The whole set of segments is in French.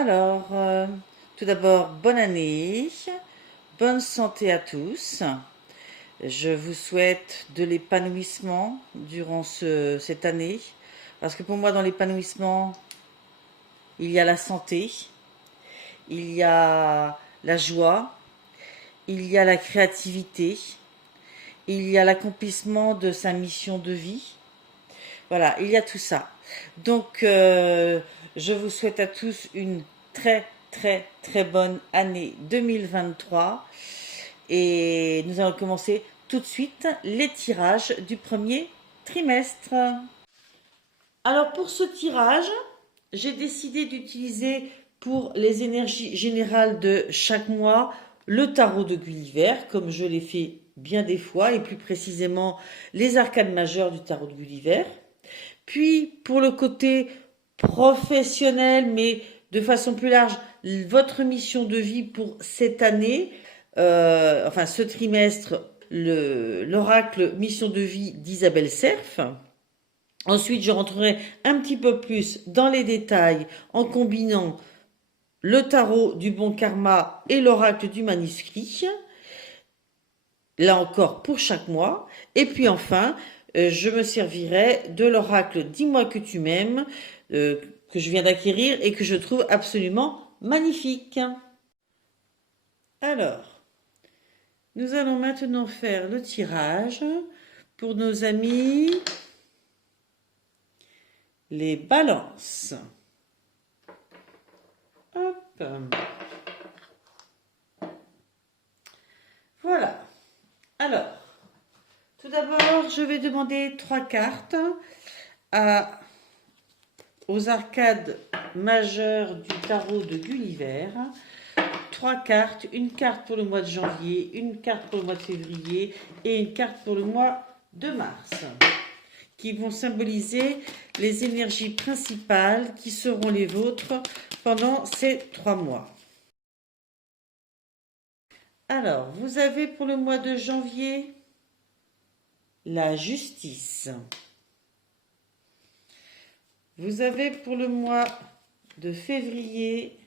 Alors, tout d'abord, bonne année, bonne santé à tous. Je vous souhaite de l'épanouissement durant cette année, parce que pour moi, dans l'épanouissement, il y a la santé, il y a la joie, il y a la créativité, il y a l'accomplissement de sa mission de vie. Voilà, il y a tout ça. Donc, je vous souhaite à tous une très bonne année 2023. Et nous allons commencer tout de suite les tirages du premier trimestre. Alors, pour ce tirage, j'ai décidé d'utiliser pour les énergies générales de chaque mois le tarot de Gulliver, comme je l'ai fait bien des fois, et plus précisément les arcanes majeures du tarot de Gulliver. Puis, pour le côté professionnel, mais de façon plus large, votre mission de vie pour cette année, enfin ce trimestre, l'oracle mission de vie d'Isabelle Serf. Ensuite, je rentrerai un petit peu plus dans les détails en combinant le tarot du bon karma et l'oracle du manuscrit. Là encore, pour chaque mois. Et puis enfin, je me servirai de l'oracle Dis-moi que tu m'aimes, que je viens d'acquérir et que je trouve absolument magnifique. Alors, nous allons maintenant faire le tirage pour nos amis les balances. Hop. Voilà. Alors, tout d'abord, je vais demander 3 cartes aux arcades majeures du tarot de Gulliver. 3 cartes, une carte pour le mois de janvier, une carte pour le mois de février et une carte pour le mois de mars, qui vont symboliser les énergies principales qui seront les vôtres pendant ces 3 mois. Alors, vous avez pour le mois de janvier la justice. Vous avez pour le mois de février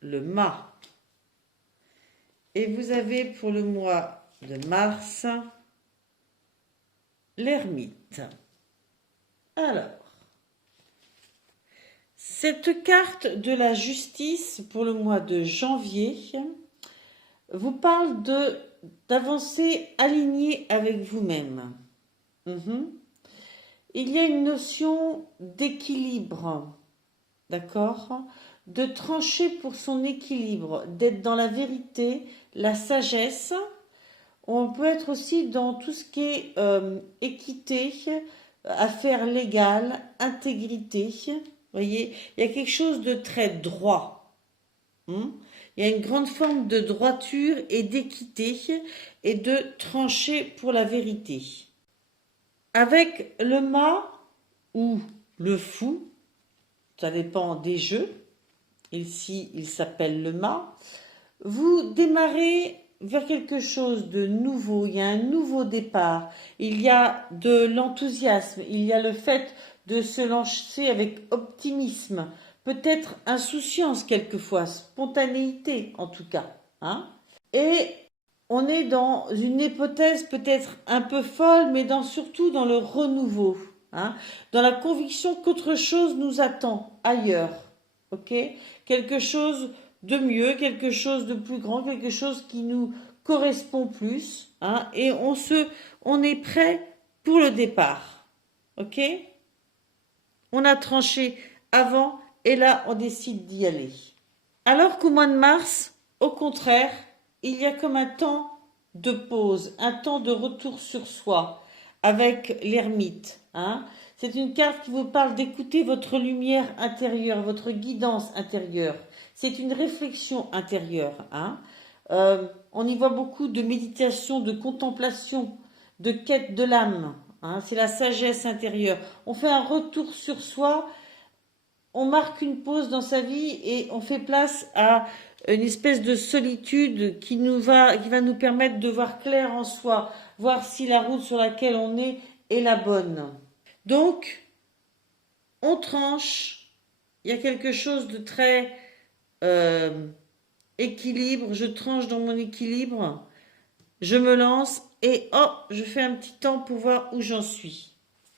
le mât. Et vous avez pour le mois de mars l'ermite. Alors, cette carte de la justice pour le mois de janvier vous parle d'avancer aligné avec vous-même. Il y a une notion d'équilibre, d'accord ? De trancher pour son équilibre, d'être dans la vérité, la sagesse. On peut être aussi dans tout ce qui est équité, affaires légales, intégrité. Vous voyez, il y a quelque chose de très droit. Il y a une grande forme de droiture et d'équité et de trancher pour la vérité. Avec le mât ou le fou, ça dépend des jeux, ici il s'appelle le mât, vous démarrez vers quelque chose de nouveau, il y a un nouveau départ, il y a de l'enthousiasme, il y a le fait de se lancer avec optimisme, peut-être insouciance quelquefois, spontanéité en tout cas. Et on est dans une hypothèse peut-être un peu folle, mais surtout dans le renouveau, dans la conviction qu'autre chose nous attend ailleurs, quelque chose de mieux, quelque chose de plus grand, quelque chose qui nous correspond plus, et on est prêt pour le départ, on a tranché avant et là on décide d'y aller. Alors qu'au mois de mars, au contraire, il y a comme un temps de pause, un temps de retour sur soi avec l'ermite. C'est une carte qui vous parle d'écouter votre lumière intérieure, votre guidance intérieure. C'est une réflexion intérieure. On y voit beaucoup de méditation, de contemplation, de quête de l'âme. C'est la sagesse intérieure. On fait un retour sur soi, on marque une pause dans sa vie et on fait place à une espèce de solitude qui va nous permettre de voir clair en soi, voir si la route sur laquelle on est la bonne. Donc, on tranche il y a quelque chose de très équilibre. Je tranche dans mon équilibre. Je me lance et oh, je fais un petit temps pour voir où j'en suis.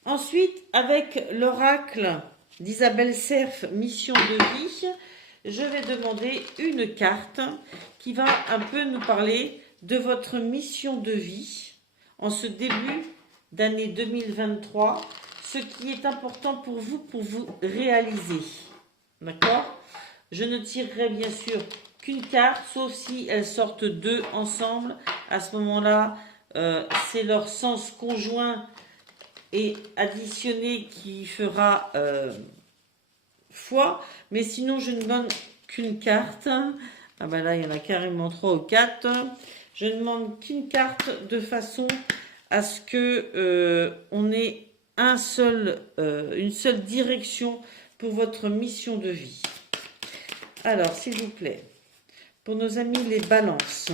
Ensuite, avec l'oracle d'Isabelle Cerf, Mission de vie, je vais demander une carte qui va un peu nous parler de votre mission de vie en ce début d'année 2023, ce qui est important pour vous réaliser. D'accord? Je ne tirerai bien sûr qu'une carte, sauf si elles sortent deux ensemble. À ce moment-là, c'est leur sens conjoint et additionné qui fera foi. Mais sinon, je ne donne qu'une carte. Ah ben là, il y en a carrément 3 ou 4. Je ne demande qu'une carte de façon à ce que on ait une seule direction pour votre mission de vie. Alors, s'il vous plaît, pour nos amis les balances,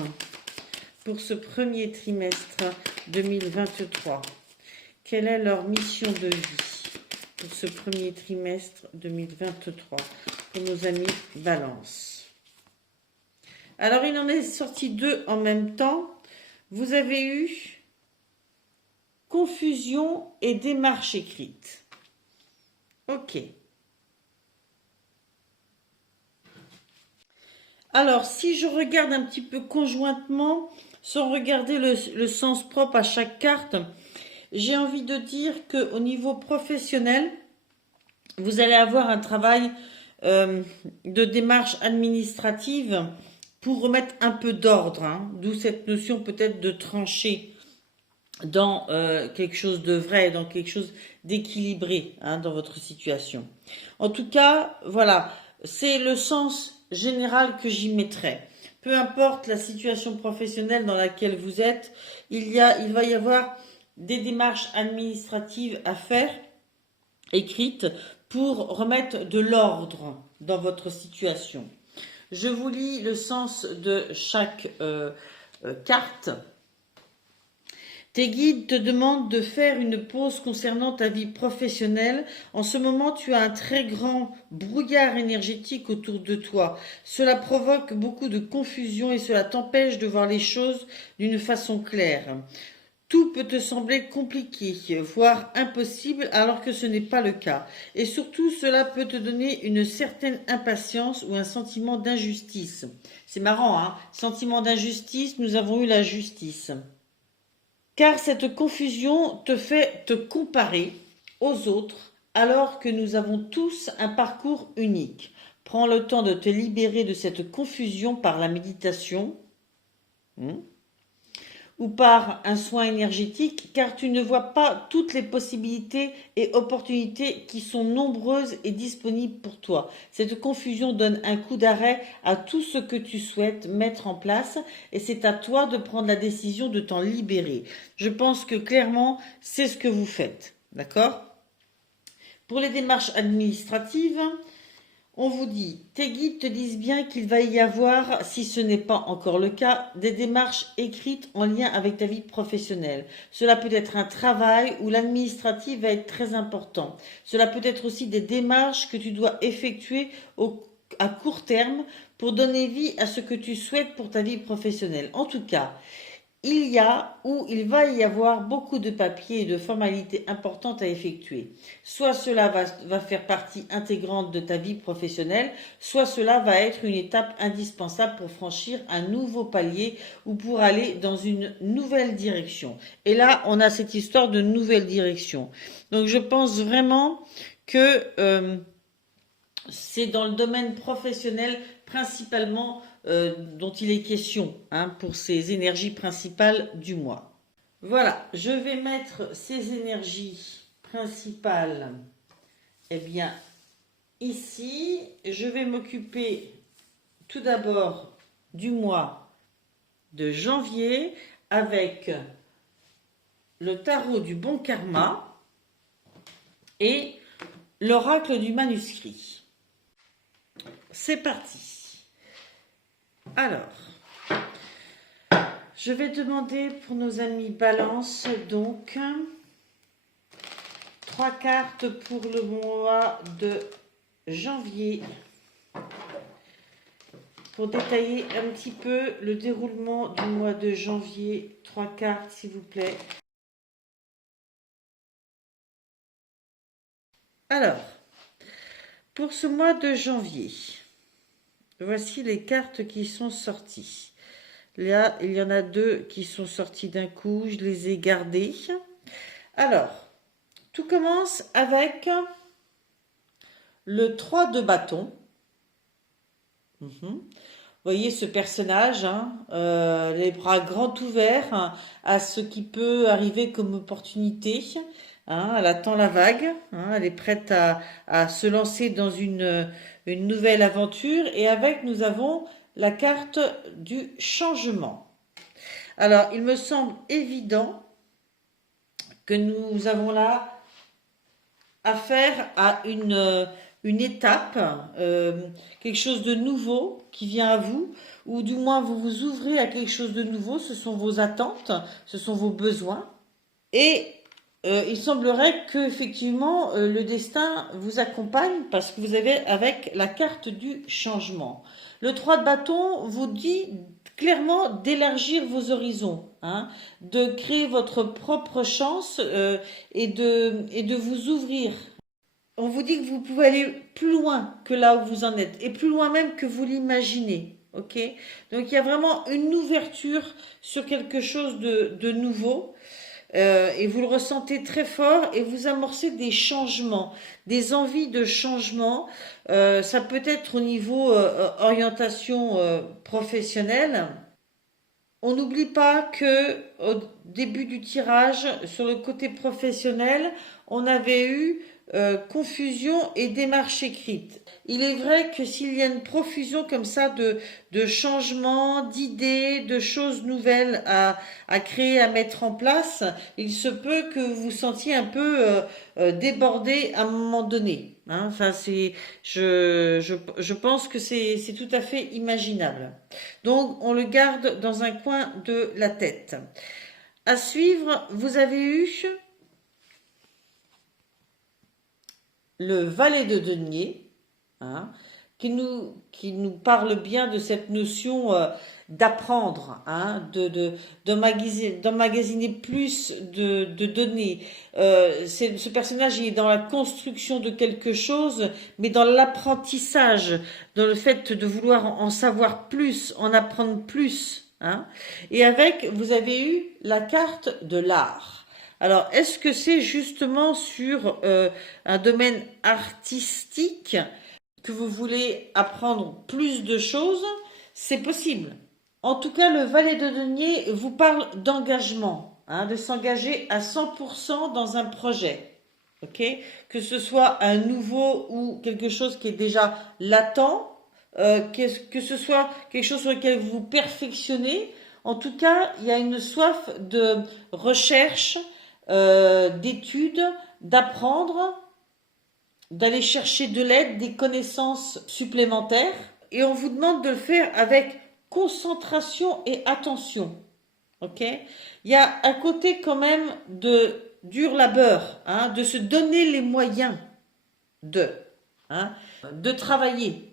pour ce premier trimestre 2023, quelle est leur mission de vie pour ce premier trimestre 2023 pour nos amis balances? Alors, il en est sorti deux en même temps. Vous avez eu confusion et démarche écrite. Ok. Alors, si je regarde un petit peu conjointement, sans regarder le sens propre à chaque carte, j'ai envie de dire qu'au niveau professionnel, vous allez avoir un travail de démarche administrative pour remettre un peu d'ordre, hein, d'où cette notion peut-être de trancher dans quelque chose de vrai, dans quelque chose d'équilibré, hein, dans votre situation. En tout cas, voilà, c'est le sens général que j'y mettrai. Peu importe la situation professionnelle dans laquelle vous êtes, il va y avoir des démarches administratives à faire, écrites, pour remettre de l'ordre dans votre situation. Je vous lis le sens de chaque carte. Tes guides te demandent de faire une pause concernant ta vie professionnelle. En ce moment, tu as un très grand brouillard énergétique autour de toi. Cela provoque beaucoup de confusion et cela t'empêche de voir les choses d'une façon claire. Tout peut te sembler compliqué, voire impossible, alors que ce n'est pas le cas. Et surtout, cela peut te donner une certaine impatience ou un sentiment d'injustice. C'est marrant, hein? Sentiment d'injustice, nous avons eu la justice. Car cette confusion te fait te comparer aux autres alors que nous avons tous un parcours unique. Prends le temps de te libérer de cette confusion par la méditation ou par un soin énergétique, car tu ne vois pas toutes les possibilités et opportunités qui sont nombreuses et disponibles pour toi. Cette confusion donne un coup d'arrêt à tout ce que tu souhaites mettre en place et c'est à toi de prendre la décision de t'en libérer. Je pense que clairement, c'est ce que vous faites. D'accord ? Pour les démarches administratives, on vous dit, tes guides te disent bien qu'il va y avoir, si ce n'est pas encore le cas, des démarches écrites en lien avec ta vie professionnelle. Cela peut être un travail où l'administratif va être très important. Cela peut être aussi des démarches que tu dois effectuer à court terme pour donner vie à ce que tu souhaites pour ta vie professionnelle. En tout cas, il va y avoir beaucoup de papiers et de formalités importantes à effectuer. Soit cela va faire partie intégrante de ta vie professionnelle, soit cela va être une étape indispensable pour franchir un nouveau palier ou pour aller dans une nouvelle direction. Et là, on a cette histoire de nouvelle direction. Donc je pense vraiment que c'est dans le domaine professionnel principalement dont il est question, hein, pour ces énergies principales du mois. Voilà, je vais mettre ces énergies principales, eh bien, ici. Je vais m'occuper tout d'abord du mois de janvier avec le tarot du bon karma et l'oracle du manuscrit. C'est parti. Alors, je vais demander pour nos amis Balance, donc, 3 cartes pour le mois de janvier pour détailler un petit peu le déroulement du mois de janvier. 3 cartes, s'il vous plaît. Alors, pour ce mois de janvier, voici les cartes qui sont sorties. Là, il y en a 2 qui sont sorties d'un coup, je les ai gardées. Alors, tout commence avec le 3 de bâton. Vous voyez ce personnage, hein, les bras grands ouverts, hein, à ce qui peut arriver comme opportunité. Hein, elle attend la vague, hein, elle est prête à se lancer dans une nouvelle aventure. Et avec, nous avons la carte du changement. Alors, il me semble évident que nous avons là affaire à une étape, quelque chose de nouveau qui vient à vous, ou du moins vous vous ouvrez à quelque chose de nouveau, ce sont vos attentes, ce sont vos besoins. Et il semblerait que effectivement le destin vous accompagne parce que vous avez avec la carte du changement. Le 3 de bâton vous dit clairement d'élargir vos horizons, hein, de créer votre propre chance et de vous ouvrir. On vous dit que vous pouvez aller plus loin que là où vous en êtes et plus loin même que vous l'imaginez. Ok? Donc il y a vraiment une ouverture sur quelque chose de nouveau. Et vous le ressentez très fort et vous amorcez des changements, des envies de changement. Ça peut être au niveau orientation professionnelle. On n'oublie pas que au début du tirage, sur le côté professionnel, on avait eu confusion et démarche écrite. Il est vrai que s'il y a une profusion comme ça de changements, d'idées, de choses nouvelles à créer, à mettre en place, il se peut que vous vous sentiez un peu débordé à un moment donné. Hein. Enfin, je pense que c'est tout à fait imaginable. Donc, on le garde dans un coin de la tête. À suivre, vous avez eu le valet de denier, hein, qui nous parle bien de cette notion d'apprendre, hein, d'emmagasiner plus de données. Ce personnage il est dans la construction de quelque chose, mais dans l'apprentissage, dans le fait de vouloir en savoir plus, en apprendre plus. Hein. Et avec, vous avez eu la carte de l'art. Alors, est-ce que c'est justement sur un domaine artistique que vous voulez apprendre plus de choses? C'est possible. En tout cas, le valet de denier vous parle d'engagement, hein, de s'engager à 100% dans un projet. Ok? Que ce soit un nouveau ou quelque chose qui est déjà latent, que ce soit quelque chose sur lequel vous vous perfectionnez. En tout cas, il y a une soif de recherche, d'études, d'apprendre, d'aller chercher de l'aide, des connaissances supplémentaires. Et on vous demande de le faire avec concentration et attention. Ok? Il y a un côté quand même de dur labeur, hein, de se donner les moyens hein, de travailler.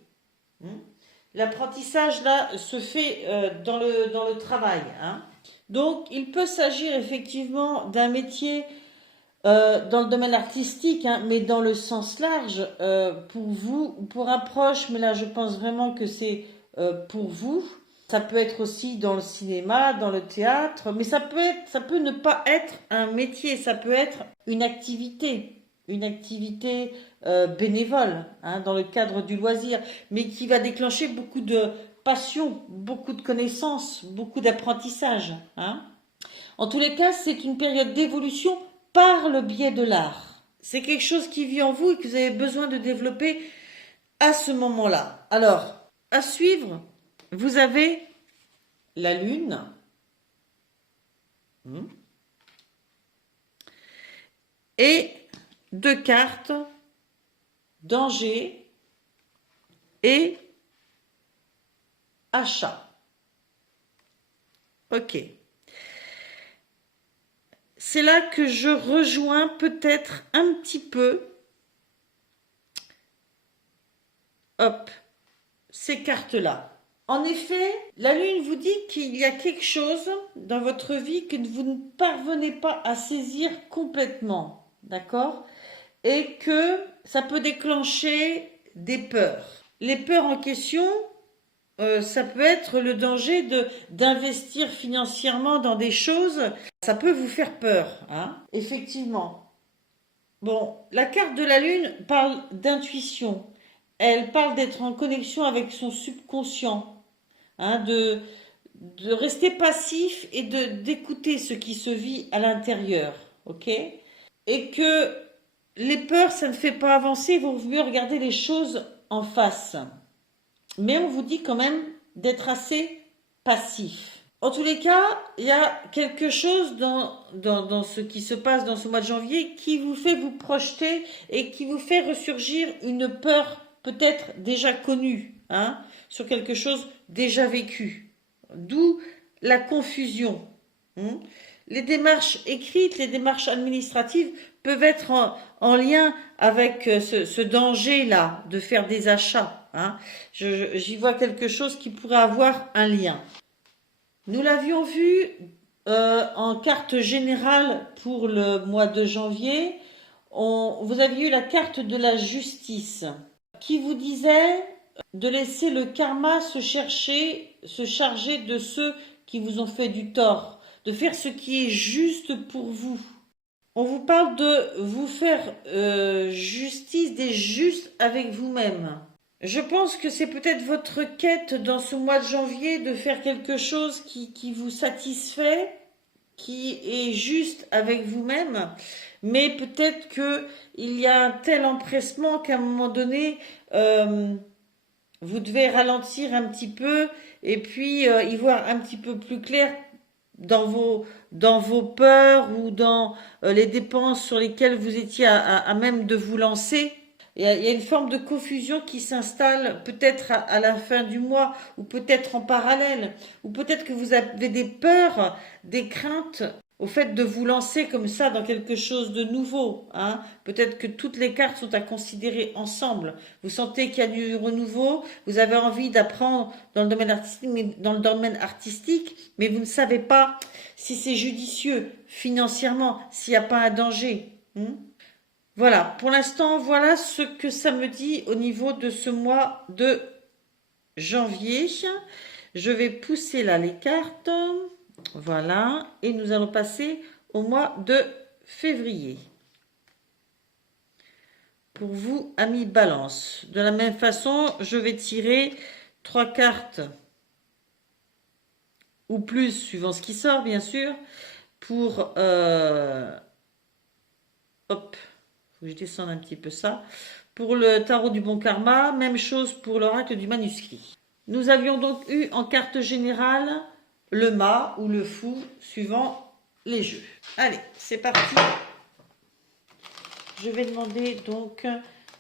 L'apprentissage là se fait dans le travail. Hein. Donc il peut s'agir effectivement d'un métier dans le domaine artistique, hein, mais dans le sens large, pour vous, pour un proche, mais là je pense vraiment que c'est pour vous. Ça peut être aussi dans le cinéma, dans le théâtre, mais ça peut ne pas être un métier, ça peut être une activité bénévole, hein, dans le cadre du loisir, mais qui va déclencher beaucoup de passion, beaucoup de connaissances, beaucoup d'apprentissage. Hein. En tous les cas, c'est une période d'évolution par le biais de l'art. C'est quelque chose qui vit en vous et que vous avez besoin de développer à ce moment-là. Alors, à suivre, vous avez la lune. Et 2 cartes, danger et achat. Ok. C'est là que je rejoins peut-être un petit peu hop, ces cartes-là. En effet, la Lune vous dit qu'il y a quelque chose dans votre vie que vous ne parvenez pas à saisir complètement, d'accord? Et que ça peut déclencher des peurs. Les peurs en question, ça peut être le danger d'investir financièrement dans des choses. Ça peut vous faire peur, hein, effectivement. Bon, la carte de la Lune parle d'intuition. Elle parle d'être en connexion avec son subconscient, hein, de rester passif et d'écouter ce qui se vit à l'intérieur, ok? Et que les peurs, ça ne fait pas avancer, il vaut mieux regarder les choses en face. Mais on vous dit quand même d'être assez passif. En tous les cas, il y a quelque chose dans ce qui se passe dans ce mois de janvier qui vous fait vous projeter et qui vous fait ressurgir une peur peut-être déjà connue, hein, sur quelque chose déjà vécu. D'où la confusion. Hein. Les démarches écrites, les démarches administratives peuvent être en lien avec ce danger-là de faire des achats. Hein. J'y vois quelque chose qui pourrait avoir un lien. Nous l'avions vu en carte générale pour le mois de janvier. Vous aviez eu la carte de la justice qui vous disait de laisser le karma se charger de ceux qui vous ont fait du tort, de faire ce qui est juste pour vous. On vous parle de vous faire justice des justes avec vous-même. Je pense que c'est peut-être votre quête dans ce mois de janvier de faire quelque chose qui vous satisfait, qui est juste avec vous-même, mais peut-être qu'il y a un tel empressement qu'à un moment donné, vous devez ralentir un petit peu et puis y voir un petit peu plus clair dans vos peurs ou dans les dépenses sur lesquelles vous étiez à même de vous lancer. Il y a une forme de confusion qui s'installe peut-être à la fin du mois ou peut-être en parallèle, ou peut-être que vous avez des peurs, des craintes au fait de vous lancer comme ça dans quelque chose de nouveau. Hein. Peut-être que toutes les cartes sont à considérer ensemble. Vous sentez qu'il y a du renouveau, vous avez envie d'apprendre dans le domaine artistique, mais vous ne savez pas si c'est judicieux financièrement, s'il n'y a pas un danger. Voilà, pour l'instant, voilà ce que ça me dit au niveau de ce mois de janvier. Je vais pousser là les cartes. Voilà, et nous allons passer au mois de février. Pour vous, amis Balance. De la même façon, je vais tirer 3 cartes ou plus, suivant ce qui sort, bien sûr, pour... hop, faut que je descende un petit peu ça. Pour le tarot du bon karma, même chose pour l'oracle du manuscrit. Nous avions donc eu en carte générale le mât ou le fou, suivant les jeux. Allez, c'est parti. Je vais demander donc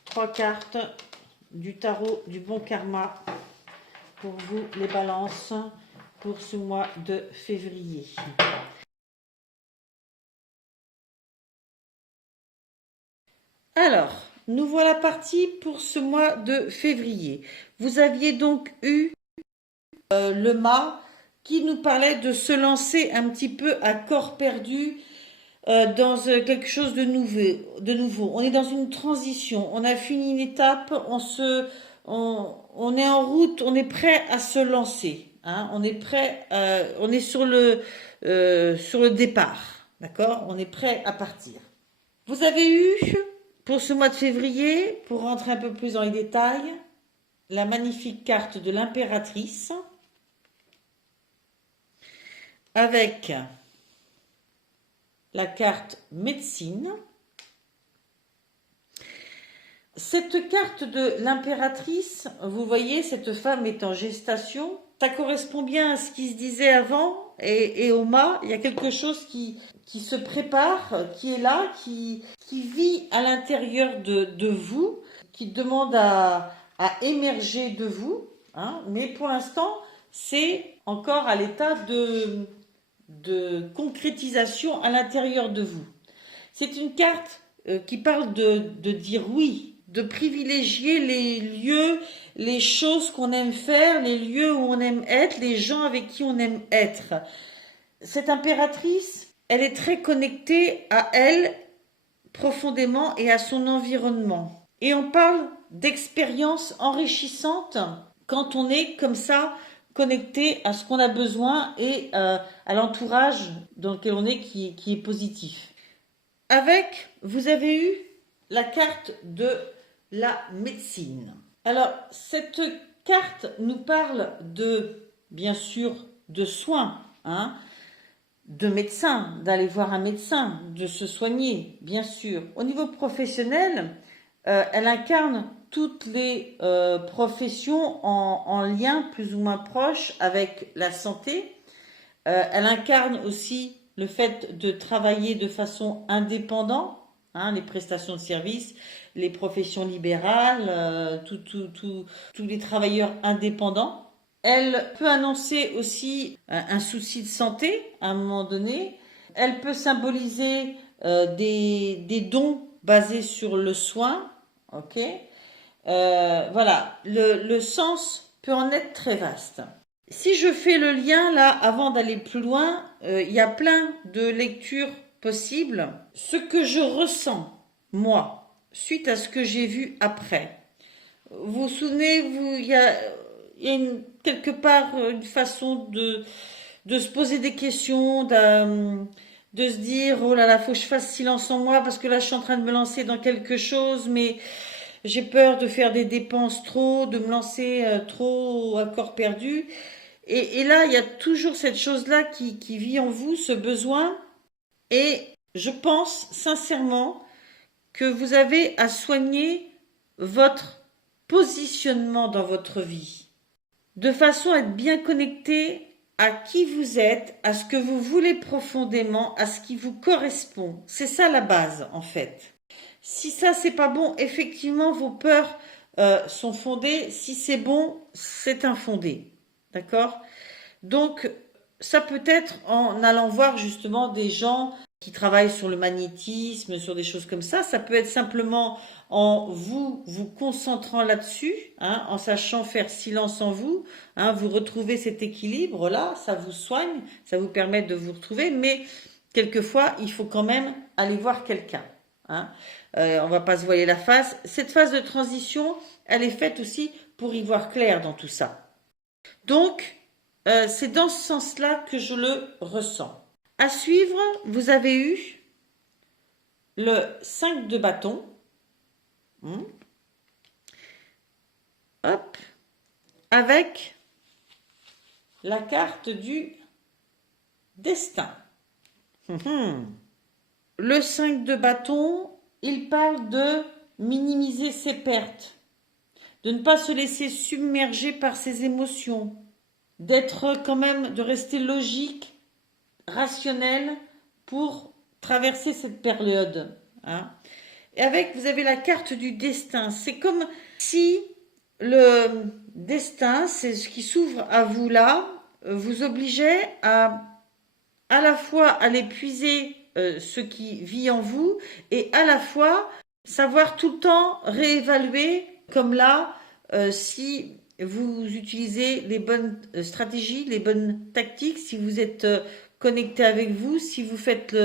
3 cartes du tarot du bon karma pour vous, les balances, pour ce mois de février. Alors, nous voilà partis pour ce mois de février. Vous aviez donc eu le mât qui nous parlait de se lancer un petit peu à corps perdu dans quelque chose de nouveau. On est dans une transition, on a fini une étape, on est en route, on est prêt à se lancer. Hein, on est prêt, on est sur le départ, d'accord? On est prêt à partir. Vous avez eu, pour ce mois de février, pour rentrer un peu plus dans les détails, la magnifique carte de l'impératrice, avec la carte médecine. Cette carte de l'impératrice, vous voyez, cette femme est en gestation. Ça correspond bien à ce qui se disait avant et au mât. Il y a quelque chose qui se prépare, qui est là, qui vit à l'intérieur de vous, qui demande à émerger de vous. Hein, mais pour l'instant, c'est encore à l'état de concrétisation à l'intérieur de vous. C'est une carte qui parle de dire oui, de privilégier les lieux, les choses qu'on aime faire, les lieux où on aime être, les gens avec qui on aime être. Cette impératrice, elle est très connectée à elle profondément et à son environnement. Et on parle d'expériences enrichissantes quand on est comme ça connecté à ce qu'on a besoin et à l'entourage dans lequel on est qui est positif. Avec, vous avez eu la carte de la médecine. Alors, cette carte nous parle de, bien sûr, de soins, hein, de médecin, d'aller voir un médecin, de se soigner, bien sûr. Au niveau professionnel, elle incarne toutes les professions en lien plus ou moins proche avec la santé. Elle incarne aussi le fait de travailler de façon indépendante, hein, les prestations de services, les professions libérales, tous les travailleurs indépendants. Elle peut annoncer aussi un souci de santé à un moment donné. Elle peut symboliser des dons basés sur le soin. Ok. Voilà, le sens peut en être très vaste. Si je fais le lien là, avant d'aller plus loin, il y a plein de lectures possibles. Ce que je ressens, moi, suite à ce que j'ai vu après. Vous vous souvenez, il y a quelque part une façon de se poser des questions, de se dire, oh là là, faut que je fasse silence en moi parce que là, je suis en train de me lancer dans quelque chose, mais j'ai peur de faire des dépenses trop, de me lancer trop à corps perdu. Et là, il y a toujours cette chose-là qui vit en vous, ce besoin. Et je pense sincèrement que vous avez à soigner votre positionnement dans votre vie, de façon à être bien connecté à qui vous êtes, à ce que vous voulez profondément, à ce qui vous correspond. C'est ça la base, en fait. Si ça, c'est pas bon, effectivement, vos peurs sont fondées. Si c'est bon, c'est infondé. D'accord? Donc, ça peut être en allant voir justement des gens qui travaillent sur le magnétisme, sur des choses comme ça. Ça peut être simplement en vous concentrant là-dessus, hein, en sachant faire silence en vous. Hein, vous retrouvez cet équilibre-là, ça vous soigne, ça vous permet de vous retrouver. Mais quelquefois, il faut quand même aller voir quelqu'un. Hein. On va pas se voiler la face. Cette phase de transition, elle est faite aussi pour y voir clair dans tout ça. Donc, c'est dans ce sens-là que je le ressens. À suivre, vous avez eu le 5 de bâton. Hop. Avec la carte du destin. Le 5 de bâton, il parle de minimiser ses pertes, de ne pas se laisser submerger par ses émotions, d'être quand même, de rester logique, rationnel pour traverser cette période. Hein. Et avec, vous avez la carte du destin. C'est comme si le destin, c'est ce qui s'ouvre à vous là, vous obligeait à la fois aller puiser ce qui vit en vous et à la fois savoir tout le temps réévaluer, comme là, si vous utilisez les bonnes stratégies, les bonnes tactiques, si vous êtes connecté avec vous, si vous faites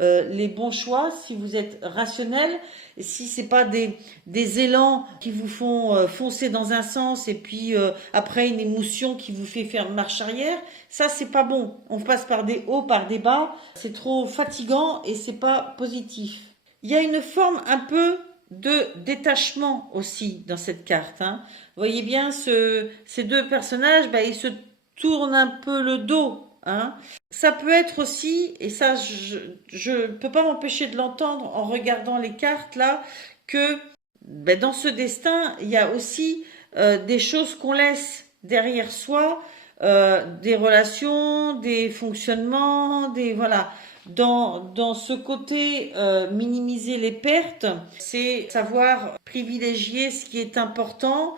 les bons choix, si vous êtes rationnel, et si c'est pas des élans qui vous font foncer dans un sens et puis après une émotion qui vous fait faire marche arrière, ça c'est pas bon. On passe par des hauts, par des bas, c'est trop fatigant et c'est pas positif. Il y a une forme un peu de détachement aussi dans cette carte. Hein. Vous voyez bien ces deux personnages, ils se tournent un peu le dos. Hein. Ça peut être aussi, et ça je ne peux pas m'empêcher de l'entendre en regardant les cartes là, que dans ce destin, il y a aussi des choses qu'on laisse derrière soi, des relations, des fonctionnements, voilà. Dans ce côté minimiser les pertes, c'est savoir privilégier ce qui est important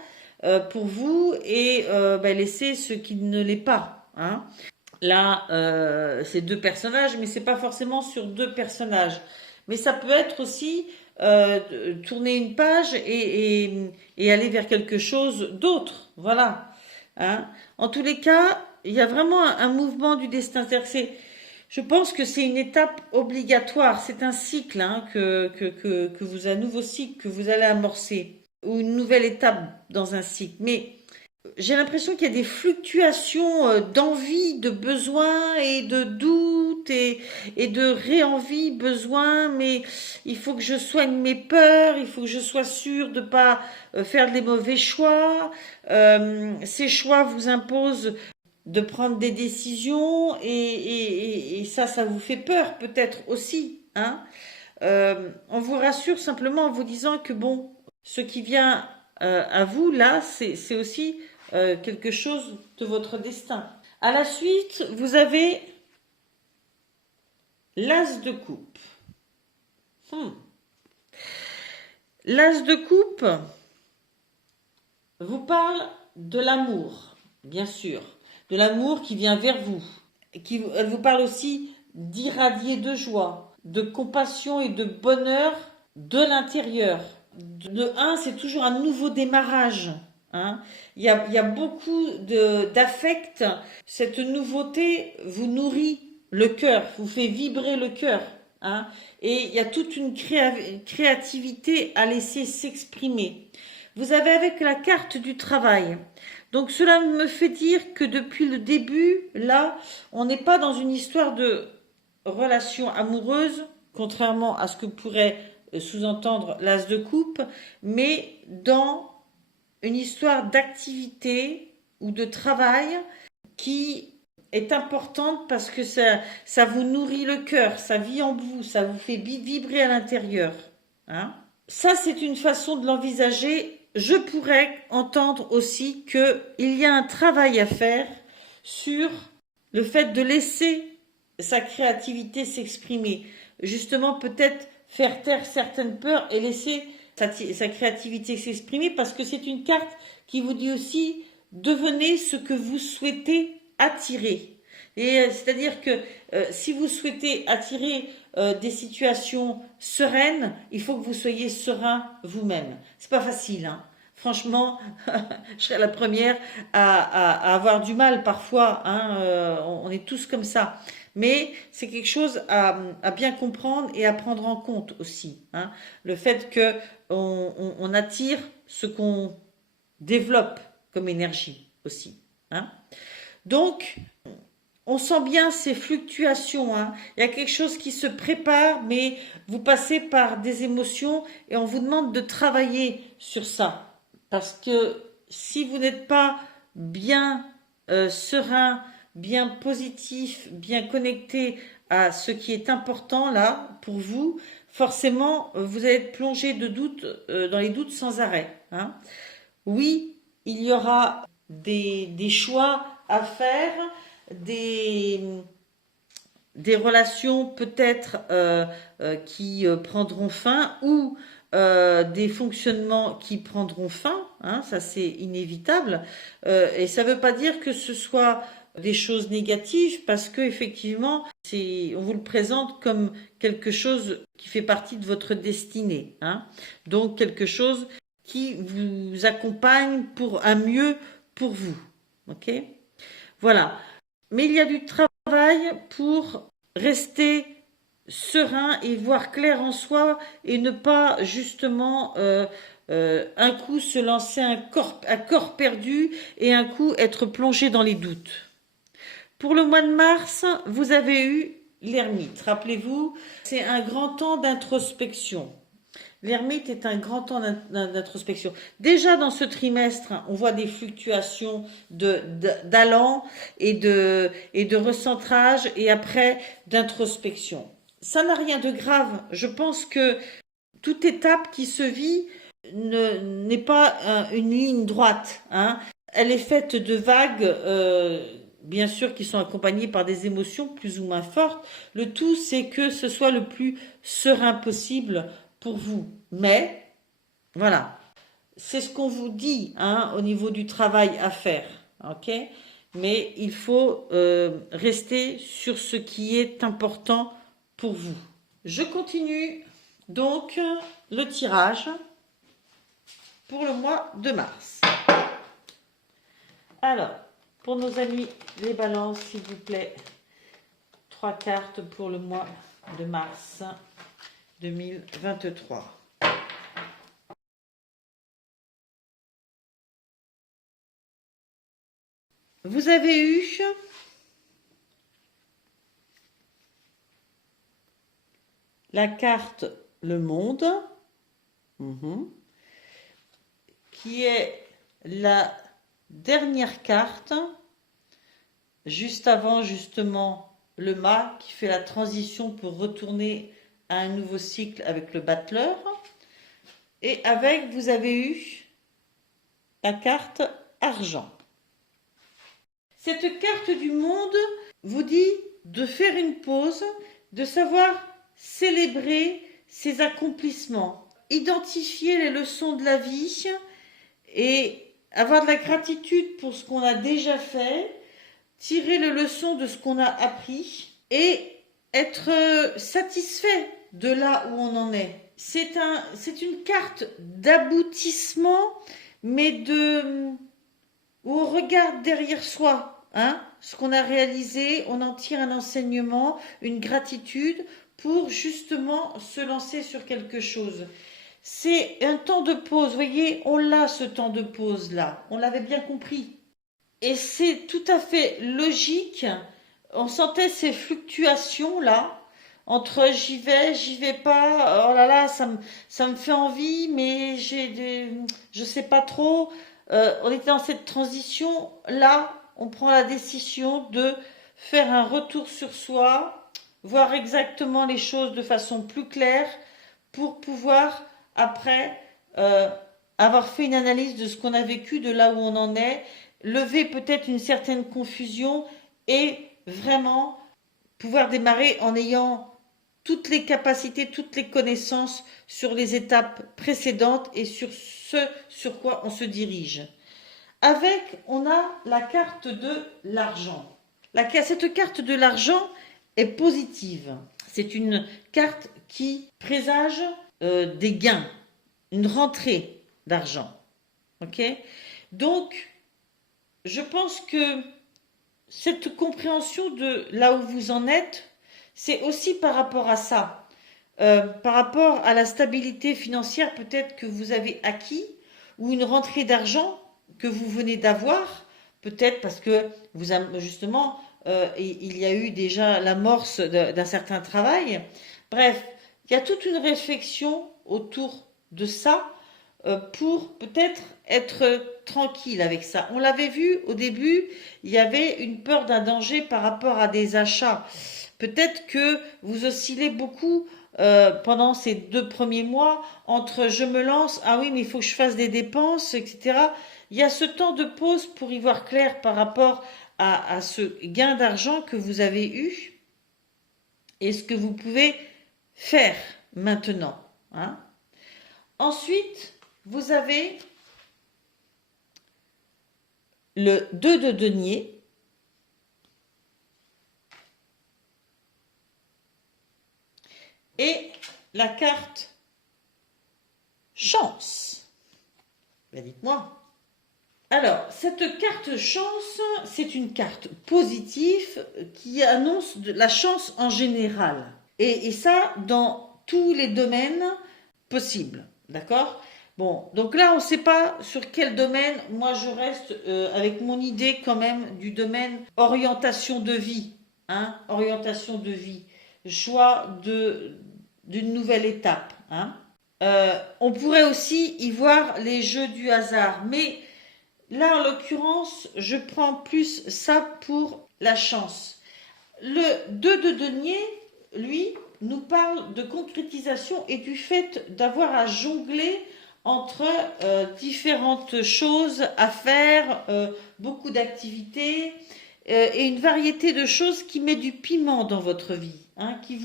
pour vous et laisser ce qui ne l'est pas. Hein. Là, c'est deux personnages, mais c'est pas forcément sur deux personnages. Mais ça peut être aussi tourner une page et aller vers quelque chose d'autre. Voilà. Hein. En tous les cas, il y a vraiment un mouvement du destin. Je pense que c'est une étape obligatoire. C'est un cycle hein, un nouveau cycle que vous allez amorcer ou une nouvelle étape dans un cycle. Mais j'ai l'impression qu'il y a des fluctuations d'envie, de besoin et de doute et de réenvie, besoin, mais il faut que je soigne mes peurs, il faut que je sois sûre de ne pas faire des mauvais choix. Ces choix vous imposent de prendre des décisions et ça vous fait peur peut-être aussi. Hein. On vous rassure simplement en vous disant que bon, ce qui vient à vous là, c'est aussi quelque chose de votre destin. À la suite, vous avez l'as de coupe. L'as de coupe vous parle de l'amour, bien sûr, de l'amour qui vient vers vous. Elle vous parle aussi d'irradier de joie, de compassion et de bonheur de l'intérieur. C'est toujours un nouveau démarrage. Hein. Il y a beaucoup d'affect. Cette nouveauté vous nourrit le cœur, vous fait vibrer le cœur. Hein. Et il y a toute une créativité à laisser s'exprimer. Vous avez avec la carte du travail. Donc cela me fait dire que depuis le début, là, on n'est pas dans une histoire de relation amoureuse, contrairement à ce que pourrait sous-entendre l'as de coupe, mais dans une histoire d'activité ou de travail qui est importante parce que ça vous nourrit le cœur, ça vit en vous, ça vous fait vibrer à l'intérieur. Hein. Ça, c'est une façon de l'envisager. Je pourrais entendre aussi qu'il y a un travail à faire sur le fait de laisser sa créativité s'exprimer. Justement, peut-être faire taire certaines peurs et laisser sa créativité s'exprimer parce que c'est une carte qui vous dit aussi devenez ce que vous souhaitez attirer. Et c'est-à-dire que si vous souhaitez attirer des situations sereines, il faut que vous soyez serein vous-même. C'est pas facile, hein. Franchement, je serais la première à avoir du mal parfois. Hein, on est tous comme ça. Mais c'est quelque chose à bien comprendre et à prendre en compte aussi. Hein. Le fait que on attire ce qu'on développe comme énergie aussi. Hein. Donc, on sent bien ces fluctuations. Hein. Il y a quelque chose qui se prépare, mais vous passez par des émotions et on vous demande de travailler sur ça. Parce que si vous n'êtes pas bien serein, bien positif, bien connecté à ce qui est important là pour vous, forcément vous allez être plongé dans les doutes sans arrêt. Hein. Oui, il y aura des choix à faire, des relations peut-être qui prendront fin ou des fonctionnements qui prendront fin, hein, ça c'est inévitable. Et ça ne veut pas dire que ce soit des choses négatives parce que effectivement, on vous le présente comme quelque chose qui fait partie de votre destinée. Hein. Donc quelque chose qui vous accompagne pour un mieux pour vous. Ok ? Voilà. Mais il y a du travail pour rester serein et voir clair en soi et ne pas justement un coup se lancer à corps perdu et un coup être plongé dans les doutes. Pour le mois de mars, vous avez eu l'ermite. Rappelez-vous, c'est un grand temps d'introspection. L'ermite est un grand temps d'introspection. Déjà dans ce trimestre, on voit des fluctuations d'allant et de recentrage et après d'introspection. Ça n'a rien de grave. Je pense que toute étape qui se vit n'est pas une ligne droite. Hein. Elle est faite de vagues, bien sûr, qui sont accompagnées par des émotions plus ou moins fortes. Le tout, c'est que ce soit le plus serein possible pour vous. Mais, voilà, c'est ce qu'on vous dit hein, au niveau du travail à faire. Ok ? Mais il faut rester sur ce qui est important pour vous. Je continue donc le tirage pour le mois de mars. Alors, pour nos amis les balances, s'il vous plaît, 3 cartes pour le mois de mars 2023. Vous avez eu la carte Le Monde, qui est la dernière carte, juste avant justement le mât, qui fait la transition pour retourner à un nouveau cycle avec le battleur. Et avec, vous avez eu la carte Argent. Cette carte du monde vous dit de faire une pause, de savoir célébrer ses accomplissements, identifier les leçons de la vie et avoir de la gratitude pour ce qu'on a déjà fait, tirer les leçons de ce qu'on a appris et être satisfait de là où on en est. C'est une carte d'aboutissement, mais où on regarde derrière soi, ce qu'on a réalisé, on en tire un enseignement, une gratitude pour justement se lancer sur quelque chose. C'est un temps de pause, vous voyez, on l'a ce temps de pause-là, on l'avait bien compris. Et c'est tout à fait logique, on sentait ces fluctuations-là, entre j'y vais pas, oh là là, ça me fait envie, mais je sais pas trop. On était dans cette transition, là, on prend la décision de faire un retour sur soi, voir exactement les choses de façon plus claire, pour pouvoir, après, avoir fait une analyse de ce qu'on a vécu, de là où on en est, lever peut-être une certaine confusion et vraiment pouvoir démarrer en ayant toutes les capacités, toutes les connaissances sur les étapes précédentes et sur ce sur quoi on se dirige. Avec, on a la carte de l'argent. Cette carte de l'argent est positive. C'est une carte qui présage des gains, une rentrée d'argent. Ok ? Donc, je pense que cette compréhension de là où vous en êtes, c'est aussi par rapport à ça, par rapport à la stabilité financière peut-être que vous avez acquis, ou une rentrée d'argent que vous venez d'avoir, peut-être parce que vous justement, il y a eu déjà l'amorce d'un certain travail. Bref, il y a toute une réflexion autour de ça pour peut-être être tranquille avec ça. On l'avait vu au début, il y avait une peur d'un danger par rapport à des achats. Peut-être que vous oscillez beaucoup pendant ces 2 premiers mois entre je me lance, ah oui mais il faut que je fasse des dépenses, etc. Il y a ce temps de pause pour y voir clair par rapport à ce gain d'argent que vous avez eu et ce que vous pouvez faire maintenant. Ensuite, vous avez le 2 de denier. Et la carte chance. Ben dites-moi. Alors, cette carte chance, c'est une carte positive qui annonce la chance en général. Et ça, dans tous les domaines possibles. D'accord ? Bon, donc là, on ne sait pas sur quel domaine. Moi, je reste avec mon idée quand même du domaine orientation de vie. Orientation de vie. Choix d'une nouvelle étape. On pourrait aussi y voir les jeux du hasard. Mais là, en l'occurrence, je prends plus ça pour la chance. Le 2 de denier, lui, nous parle de concrétisation et du fait d'avoir à jongler entre différentes choses à faire, beaucoup d'activités et une variété de choses qui met du piment dans votre vie, qui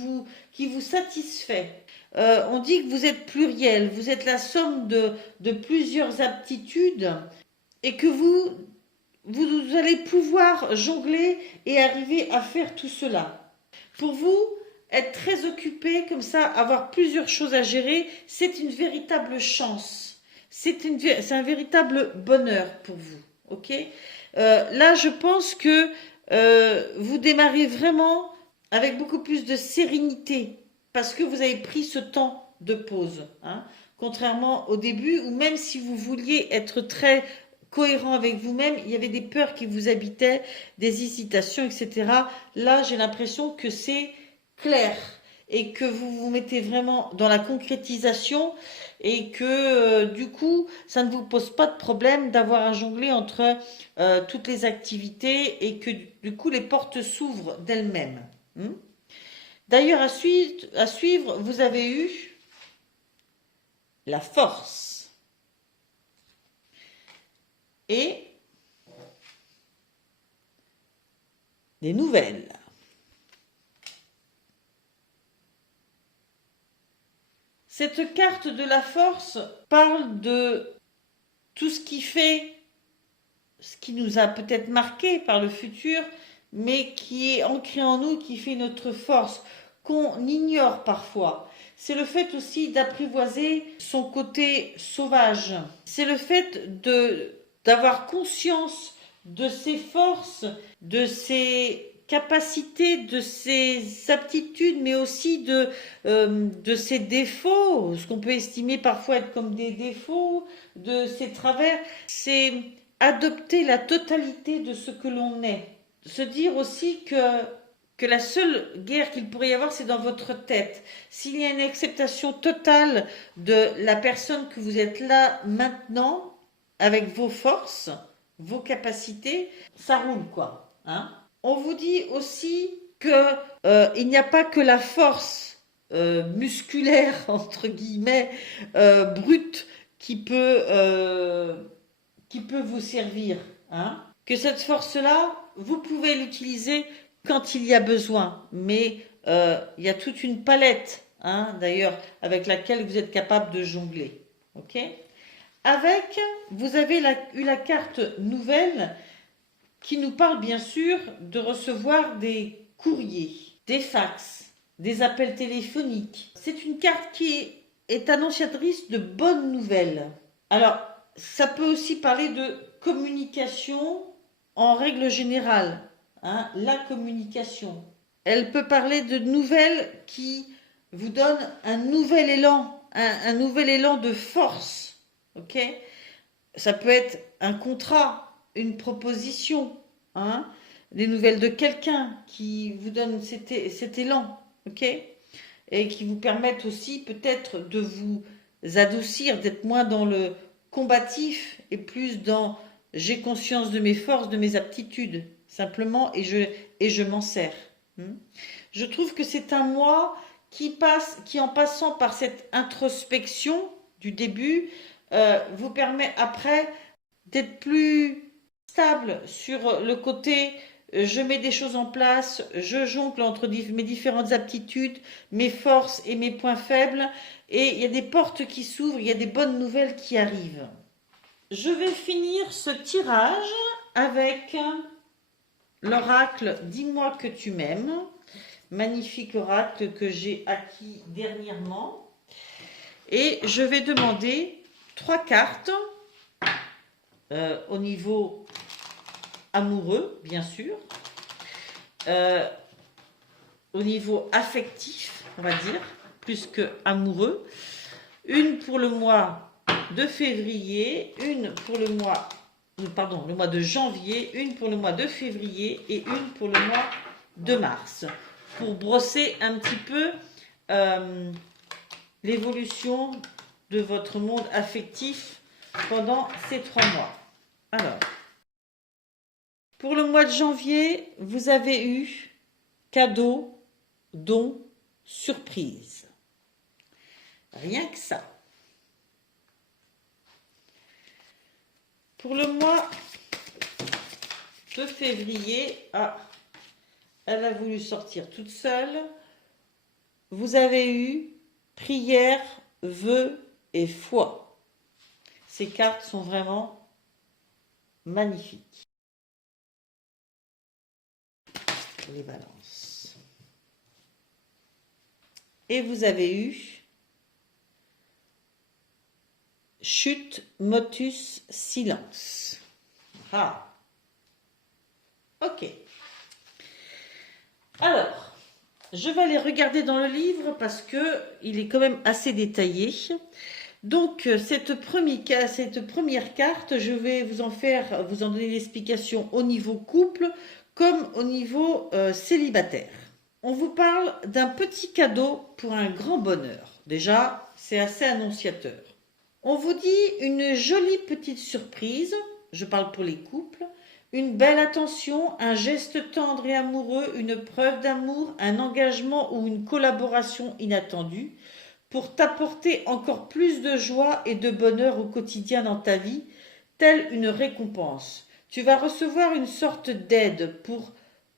vous satisfait. On dit que vous êtes pluriel, vous êtes la somme de plusieurs aptitudes et que vous allez pouvoir jongler et arriver à faire tout cela. Pour vous, être très occupé occupé comme ça, avoir plusieurs choses à gérer, c'est une véritable chance. C'est un véritable bonheur pour vous. Ok. Là, je pense que vous démarrez vraiment avec beaucoup plus de sérénité parce que vous avez pris ce temps de pause. Hein, contrairement au début où même si vous vouliez être très cohérent avec vous-même, il y avait des peurs qui vous habitaient, des hésitations, etc. Là, j'ai l'impression que c'est clair et que vous vous mettez vraiment dans la concrétisation et que du coup, ça ne vous pose pas de problème d'avoir à jongler entre toutes les activités et que du coup, les portes s'ouvrent d'elles-mêmes. D'ailleurs, à suivre, vous avez eu la force et des nouvelles. Cette carte de la force parle de tout ce qui fait, ce qui nous a peut-être marqué par le futur, mais qui est ancré en nous, qui fait notre force, qu'on ignore parfois. C'est le fait aussi d'apprivoiser son côté sauvage. C'est le fait d'avoir conscience de ses forces, de ses capacités, de ses aptitudes, mais aussi de ses défauts, ce qu'on peut estimer parfois être comme des défauts, de ses travers. C'est adopter la totalité de ce que l'on est. Se dire aussi que la seule guerre qu'il pourrait y avoir, c'est dans votre tête. S'il y a une acceptation totale de la personne que vous êtes là maintenant, avec vos forces, vos capacités, ça roule quoi. Hein. On vous dit aussi que il n'y a pas que la force musculaire, entre guillemets, brute, qui peut vous servir. Hein. Que cette force-là, vous pouvez l'utiliser quand il y a besoin, mais il y a toute une palette, hein, d'ailleurs, avec laquelle vous êtes capable de jongler. Ok. Avec, vous avez eu la carte nouvelle qui nous parle bien sûr de recevoir des courriers, des fax, des appels téléphoniques. C'est une carte qui est annonciatrice de bonnes nouvelles. Alors, ça peut aussi parler de communication en règle générale, hein, la communication. Elle peut parler de nouvelles qui vous donnent un nouvel élan, un nouvel élan de force. Ok. Ça peut être un contrat, une proposition, hein, des nouvelles de quelqu'un qui vous donne cet élan, ok, et qui vous permettent aussi peut-être de vous adoucir, d'être moins dans le combatif et plus dans j'ai conscience de mes forces, de mes aptitudes, simplement, et je m'en sers. Je trouve que c'est un mois qui en passant par cette introspection du début, vous permet après d'être plus stable sur le côté je mets des choses en place, je jongle entre mes différentes aptitudes, mes forces et mes points faibles, et il y a des portes qui s'ouvrent, il y a des bonnes nouvelles qui arrivent. Je vais finir ce tirage avec l'oracle Dis-moi que tu m'aimes, magnifique oracle que j'ai acquis dernièrement, et je vais demander 3 cartes au niveau amoureux, bien sûr, au niveau affectif, on va dire, plus que amoureux. Une pour le mois de février, une pour le mois de janvier, une pour le mois de février et une pour le mois de mars, pour brosser un petit peu l'évolution de votre monde affectif pendant ces 3 mois. Alors, pour le mois de janvier, vous avez eu cadeau, don, surprise. Rien que ça. Pour le mois de février, elle a voulu sortir toute seule. Vous avez eu prière, vœux et foi. Ces cartes sont vraiment magnifiques. Les balances. et vous avez eu chute, motus, silence. Ah, ok. Alors, je vais aller regarder dans le livre parce que il est quand même assez détaillé. Donc, cette première carte, je vais vous en donner l'explication au niveau couple comme au niveau célibataire. On vous parle d'un petit cadeau pour un grand bonheur. Déjà, c'est assez annonciateur. On vous dit une jolie petite surprise, je parle pour les couples, une belle attention, un geste tendre et amoureux, une preuve d'amour, un engagement ou une collaboration inattendue pour t'apporter encore plus de joie et de bonheur au quotidien dans ta vie, telle une récompense. Tu vas recevoir une sorte d'aide pour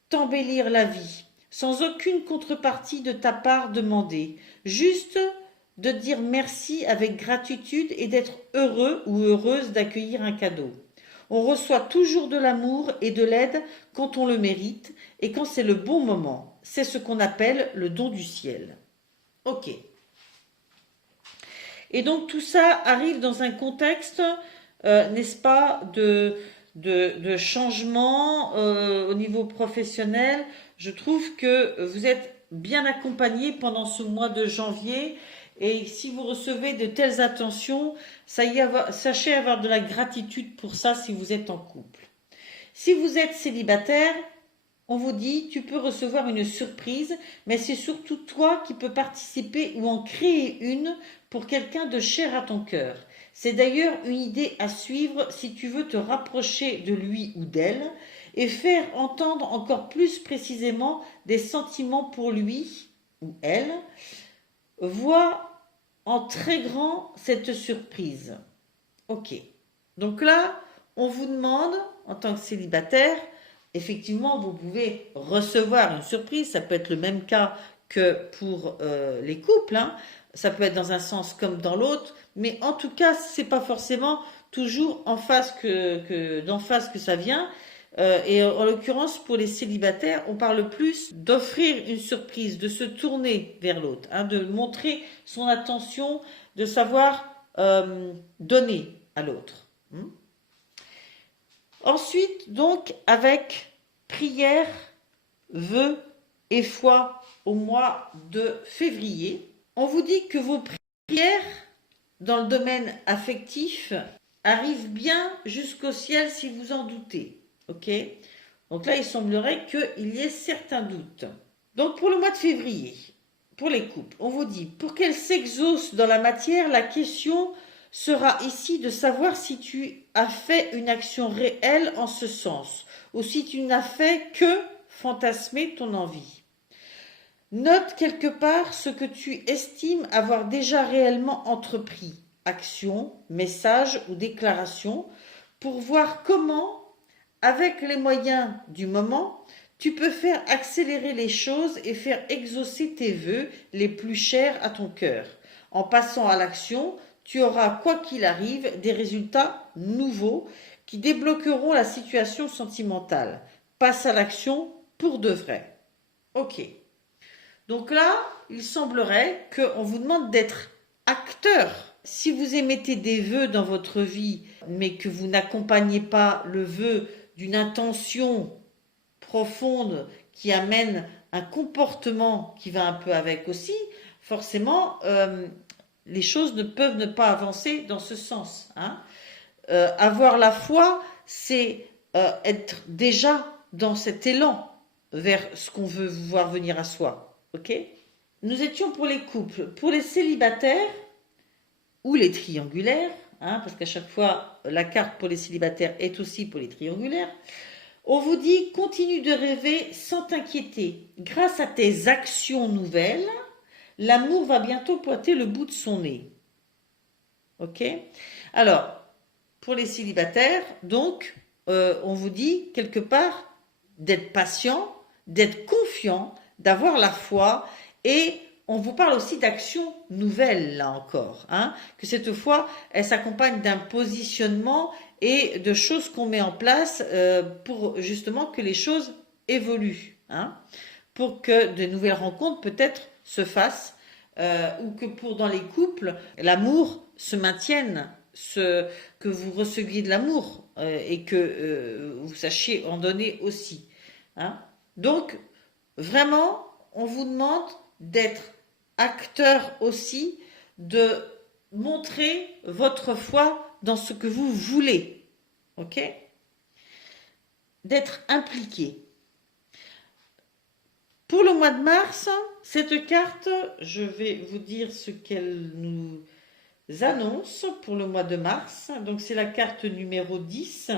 t'embellir la vie, sans aucune contrepartie de ta part demandée, juste de dire merci avec gratitude et d'être heureux ou heureuse d'accueillir un cadeau. On reçoit toujours de l'amour et de l'aide quand on le mérite et quand c'est le bon moment. C'est ce qu'on appelle le don du ciel. Ok. Et donc tout ça arrive dans un contexte, n'est-ce pas, de changement au niveau professionnel. Je trouve que vous êtes bien accompagné pendant ce mois de janvier. Et si vous recevez de telles attentions, sachez avoir de la gratitude pour ça si vous êtes en couple. Si vous êtes célibataire, on vous dit, tu peux recevoir une surprise, mais c'est surtout toi qui peux participer ou en créer une pour quelqu'un de cher à ton cœur. C'est d'ailleurs une idée à suivre si tu veux te rapprocher de lui ou d'elle et faire entendre encore plus précisément des sentiments pour lui ou elle. Vois en très grand cette surprise. Ok. Donc là, on vous demande, en tant que célibataire, effectivement, vous pouvez recevoir une surprise. Ça peut être le même cas que pour les couples. Hein. Ça peut être dans un sens comme dans l'autre. Mais en tout cas, c'est pas forcément toujours d'en face que ça vient. Et en l'occurrence, pour les célibataires, on parle plus d'offrir une surprise, de se tourner vers l'autre, hein, de montrer son attention, de savoir donner à l'autre. Ensuite, donc, avec prière, vœux et foi au mois de février, on vous dit que vos prières dans le domaine affectif arrivent bien jusqu'au ciel si vous en doutez. Ok? Donc là, il semblerait qu'il y ait certains doutes. Donc pour le mois de février, pour les couples, on vous dit, pour qu'elle s'exauce dans la matière, la question sera ici de savoir si tu as fait une action réelle en ce sens, ou si tu n'as fait que fantasmer ton envie. Note quelque part ce que tu estimes avoir déjà réellement entrepris, action, message ou déclaration, pour voir comment, avec les moyens du moment, tu peux faire accélérer les choses et faire exaucer tes vœux les plus chers à ton cœur. En passant à l'action, tu auras, quoi qu'il arrive, des résultats nouveaux qui débloqueront la situation sentimentale. Passe à l'action pour de vrai. Ok. Donc là, il semblerait qu'on vous demande d'être acteur. Si vous émettez des vœux dans votre vie, mais que vous n'accompagnez pas le vœu d'une intention profonde qui amène un comportement qui va un peu avec aussi, forcément, les choses ne peuvent ne pas avancer dans ce sens. Hein. Avoir la foi, c'est être déjà dans cet élan vers ce qu'on veut voir venir à soi. Ok ? Nous étions pour les couples. Pour les célibataires ou les triangulaires, hein, parce qu'à chaque fois, la carte pour les célibataires est aussi pour les triangulaires, on vous dit, continue de rêver sans t'inquiéter. Grâce à tes actions nouvelles, l'amour va bientôt pointer le bout de son nez. Ok ? Alors, pour les célibataires, donc, on vous dit quelque part d'être patient, d'être confiant, d'avoir la foi, et on vous parle aussi d'actions nouvelles, là encore, hein, que cette fois, elle s'accompagne d'un positionnement et de choses qu'on met en place pour justement que les choses évoluent, hein, pour que de nouvelles rencontres peut-être se fassent ou que pour dans les couples, l'amour se maintienne, que vous receviez de l'amour et que vous sachiez en donner aussi. Hein. Donc, vraiment, on vous demande d'être acteur aussi, de montrer votre foi dans ce que vous voulez. Ok? D'être impliqué. Pour le mois de mars, cette carte, je vais vous dire ce qu'elle nous annonce pour le mois de mars. Donc c'est la carte numéro 10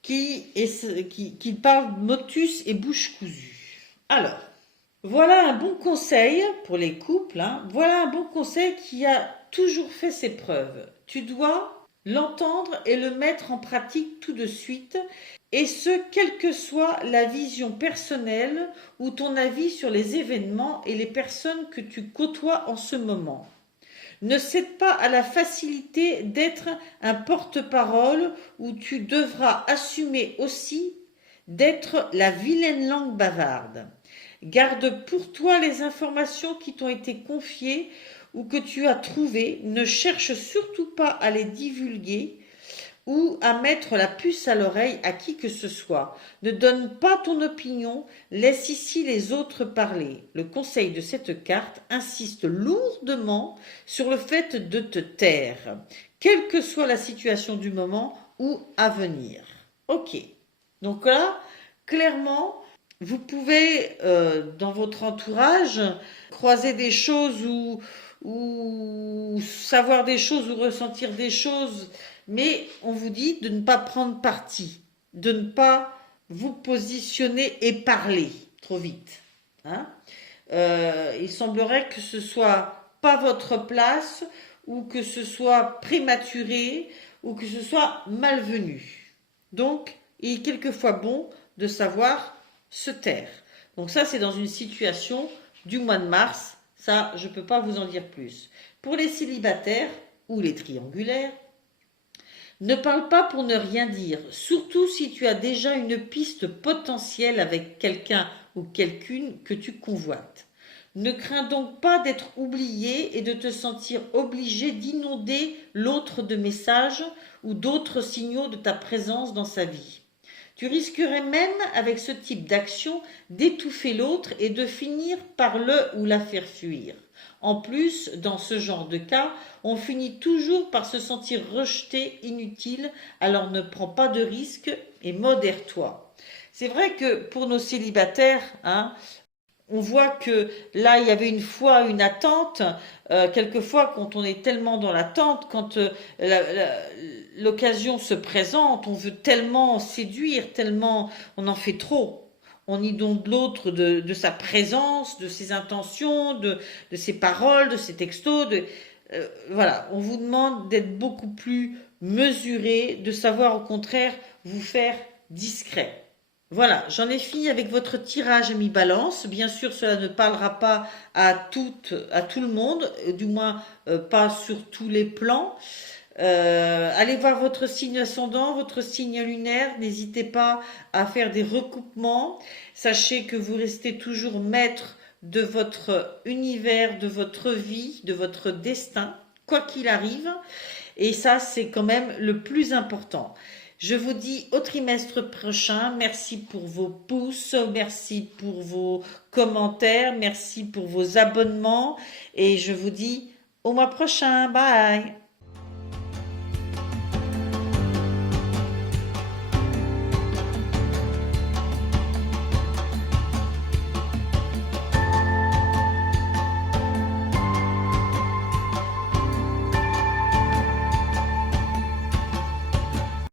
qui parle motus et bouche cousue. Alors, voilà un bon conseil pour les couples. Hein. Voilà un bon conseil qui a toujours fait ses preuves. Tu dois l'entendre et le mettre en pratique tout de suite, et ce, quelle que soit la vision personnelle ou ton avis sur les événements et les personnes que tu côtoies en ce moment. Ne cède pas à la facilité d'être un porte-parole où tu devras assumer aussi d'être la vilaine langue bavarde. Garde pour toi les informations qui t'ont été confiées ou que tu as trouvées. Ne cherche surtout pas à les divulguer ou à mettre la puce à l'oreille à qui que ce soit. Ne donne pas ton opinion, laisse ici les autres parler. Le conseil de cette carte insiste lourdement sur le fait de te taire, quelle que soit la situation du moment ou à venir. Ok, donc là, clairement, vous pouvez, dans votre entourage, croiser des choses ou savoir des choses ou ressentir des choses, mais on vous dit de ne pas prendre parti, de ne pas vous positionner et parler trop vite. Hein. Il semblerait que ce soit pas votre place ou que ce soit prématuré ou que ce soit malvenu. Donc, il est quelquefois bon de savoir se taire. Donc ça, c'est dans une situation du mois de mars. Ça, je ne peux pas vous en dire plus. Pour les célibataires ou les triangulaires, ne parle pas pour ne rien dire, surtout si tu as déjà une piste potentielle avec quelqu'un ou quelqu'une que tu convoites. Ne crains donc pas d'être oublié et de te sentir obligé d'inonder l'autre de messages ou d'autres signaux de ta présence dans sa vie. Tu risquerais même, avec ce type d'action, d'étouffer l'autre et de finir par le ou la faire fuir. En plus, dans ce genre de cas, on finit toujours par se sentir rejeté, inutile, alors ne prends pas de risques et modère-toi. C'est vrai que pour nos célibataires, hein, on voit que là, il y avait une fois une attente. Quelquefois, quand on est tellement dans l'attente, quand l'occasion se présente, on veut tellement séduire, tellement on en fait trop. On inonde l'autre de sa présence, de ses intentions, de ses paroles, de ses textos. Voilà, on vous demande d'être beaucoup plus mesuré, de savoir au contraire vous faire discret. Voilà, j'en ai fini avec votre tirage à mi-balance. Bien sûr, cela ne parlera pas à tout le monde, du moins pas sur tous les plans. Allez voir votre signe ascendant, votre signe lunaire. N'hésitez pas à faire des recoupements. Sachez que vous restez toujours maître de votre univers, de votre vie, de votre destin, quoi qu'il arrive. Et ça, c'est quand même le plus important. Je vous dis au trimestre prochain. Merci pour vos pouces, merci pour vos commentaires, merci pour vos abonnements. Et je vous dis au mois prochain. Bye!